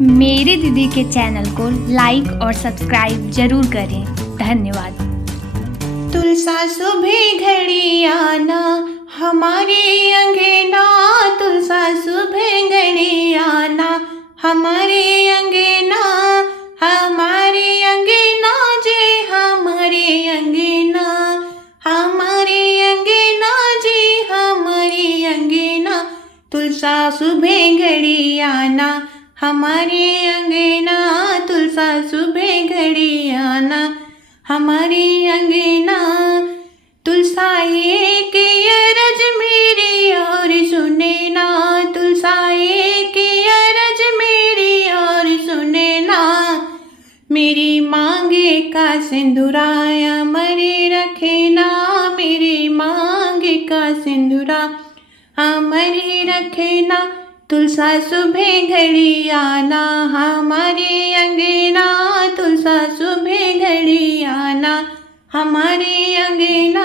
मेरी दीदी के चैनल को लाइक और सब्सक्राइब जरूर करें। धन्यवाद। तुलसा सुबह घड़ी आना हमारे अंगना, तुलसा सुबह घड़ी आना हमारे अंगना, हमारे अंगना जी हमारे अंगना, हमारे अंगना जी हमारे अंगना। तुलसा सुबह घड़ी आना हमारे अंगना, तुलसा सुबह घड़ी आना हमारे अंगना। तुलसा एक अरज मेरी और सुने ना, तुलसा एक अरज मेरी और सुने ना। मेरी मांगे का सिंदूरा अमर रखे ना, मेरी मांगे का सिंदूरा अमर रखे ना। तुलसा सुबह घड़ी आना हमारे अंगना, तुलसा सुबह घड़ी आना हमारे अंगना।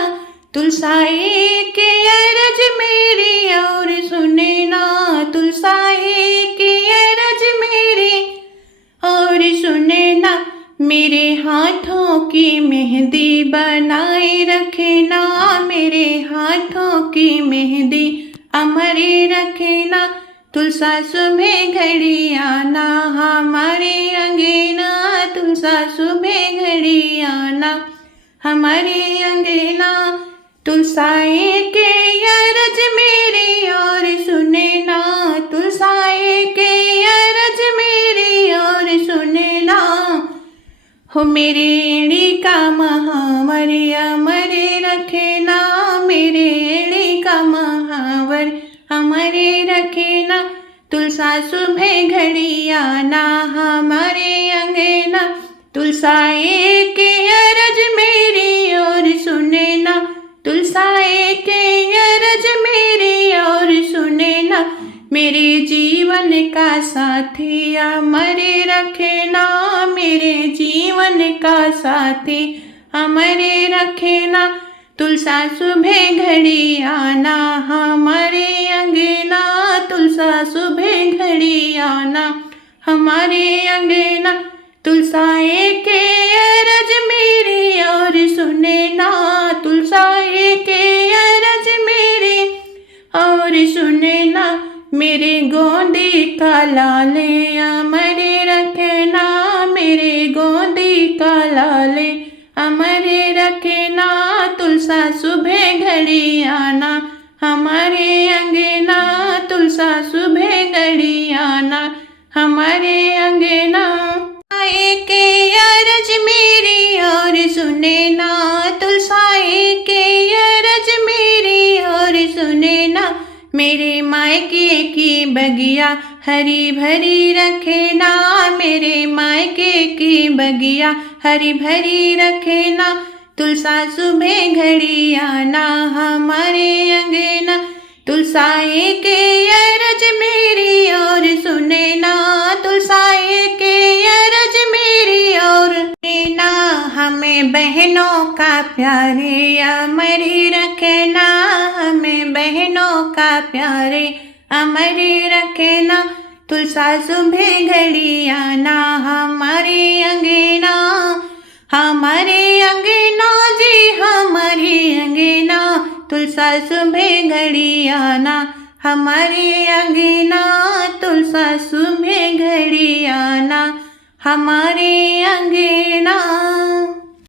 तुलसा एक अरज मेरी और सुने ना, तुलसा एक अरज मेरी और सुने ना। मेरे हाथों की मेहंदी बनाए रखे ना, मेरे हाथों की मेहंदी अमर रखे ना। तुलसा सुबह घड़ी आना हमारे अंगना, तुलसा सुबह घड़ी आना हमारे अंगना। तुलसा एक अरज मेरी और सुने ना, तुलसा एक अरज मेरी और सुने ना। हो मेरे एड़ी का महावर अमर रखे ना, मेरे एड़ी का महावर अमर रखे ना। तुलसा सुबह घड़ी आना हमारे अंगना, तुलसा एक अरज मेरी और सुने ना, तुलसा एक अरज मेरी और सुने ना। मेरे जीवन का साथी अमर रखे ना, मेरे जीवन का साथी अमर रखे ना। तुलसा सुबह घड़ी आना हमारे अंगना, तुलसा सुबह घड़ी आना हमारे अंगना। तुलसा एक अरज मेरी और सुने ना, तुलसा एक अरज मेरी और सुने ना। मेरे गोंदी का लाले अमर रखना, मेरे गोंदी का लाले अमर रखना। तुलसा सुबह घड़ी आना हमारे अंगना, तुलसा सुबह घड़ी आना हमारे अंगना। एक अरज मेरी और सुने ना, तुलसा एक अरज मेरी और सुने ना। मेरे मायके की बगिया हरी भरी रखे ना, मेरे मायके की बगिया हरी भरी रखे ना। तुलसा सुबह घड़ी आना हमारे अंगना, तुलसा एक अरज मेरी और सुने ना, तुलसा एक अरज मेरी और सुने ना। हमें बहनों का प्यारे अमर रखना, हमें बहनों का प्यारे अमर रखना। तुलसा सुबह घड़ी आना हमारे अंगना, हमारे अंगना जी हमारे अंगना। तुलसा सुबह घड़ी आना हमारे अंगना, तुलसा सुबह घड़ी आना हमारे अंगना।